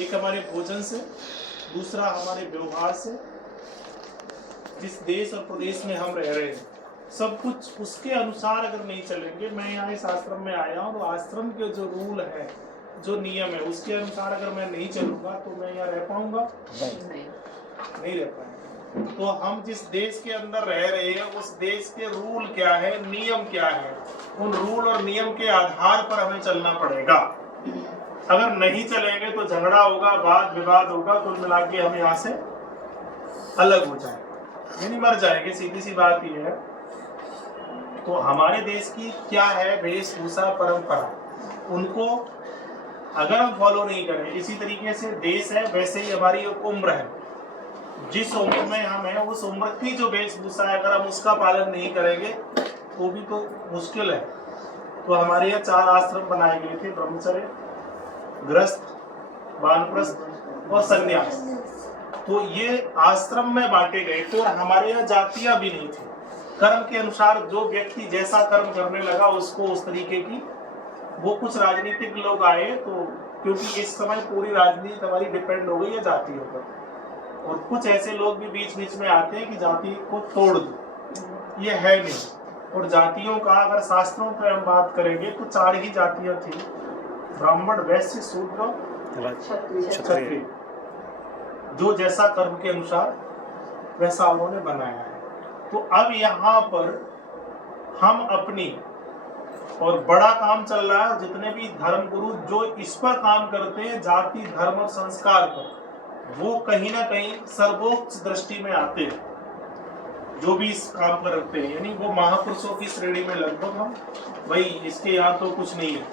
एक हमारे भोजन से, दूसरा हमारे व्यवहार से। जिस देश और प्रदेश में हम रह रहे हैं सब कुछ उसके अनुसार अगर नहीं चलेंगे, मैं यहाँ इस आश्रम में आया हूँ तो आश्रम के जो रूल है, जो नियम है, उसके अनुसार अगर मैं नहीं चलूंगा तो मैं यहाँ रह पाऊंगा? नहीं रह पाएंगे। तो हम जिस देश के अंदर रह रहे हैं उस देश के रूल क्या है, नियम क्या है, उन रूल और नियम के आधार पर हमें चलना पड़ेगा। अगर नहीं चलेंगे तो झगड़ा होगा, वाद विवाद होगा, कुल मिला के हम यहाँ से अलग हो जाएंगे, यानी मर जाएंगे। सीधी सी बात ये है। तो हमारे देश की क्या है वेशभूषा, परंपरा, उनको अगर हम फॉलो नहीं करें, इसी तरीके से देश है वैसे ही हमारी एक उम्र है, जिस उम्र में हम हैं उस उम्र की जो वेशभूषा है अगर हम उसका पालन नहीं करेंगे वो भी तो मुश्किल है। तो हमारे यहाँ 4 आश्रम बनाए गए थे, ब्रह्मचर्य, गृहस्थ, वानप्रस्थ और संन्यास। तो ये आश्रम में बांटे गए थे और हमारे यहाँ जातियां भी नहीं थी। कर्म के अनुसार जो व्यक्ति जैसा कर्म करने लगा उसको उस तरीके की, वो कुछ राजनीतिक लोग आए तो, क्योंकि इस समय पूरी राजनीति हमारी डिपेंड हो गई है जातियों पर, और कुछ ऐसे लोग भी बीच बीच में आते हैं कि जाति को तोड़ दो, ये है नहीं। और जातियों का अगर शास्त्रों पर हम बात करेंगे तो 4 ही जातियां थी, ब्राह्मण, वैश्य, शूद्र, क्षत्रिय, जो जैसा कर्म के अनुसार वैसा उन्होंने बनाया है। तो अब यहाँ पर हम अपनी, और बड़ा काम चल रहा है, जितने भी धर्म गुरु जो इस पर काम करते हैं जाति, धर्म और संस्कार पर, वो कहीं ना कहीं सर्वोच्च दृष्टि में आते हैं जो भी इस काम करते हैं, यानी वो महापुरुषों की श्रेणी में लगभग हम, भाई इसके यहाँ तो कुछ नहीं है।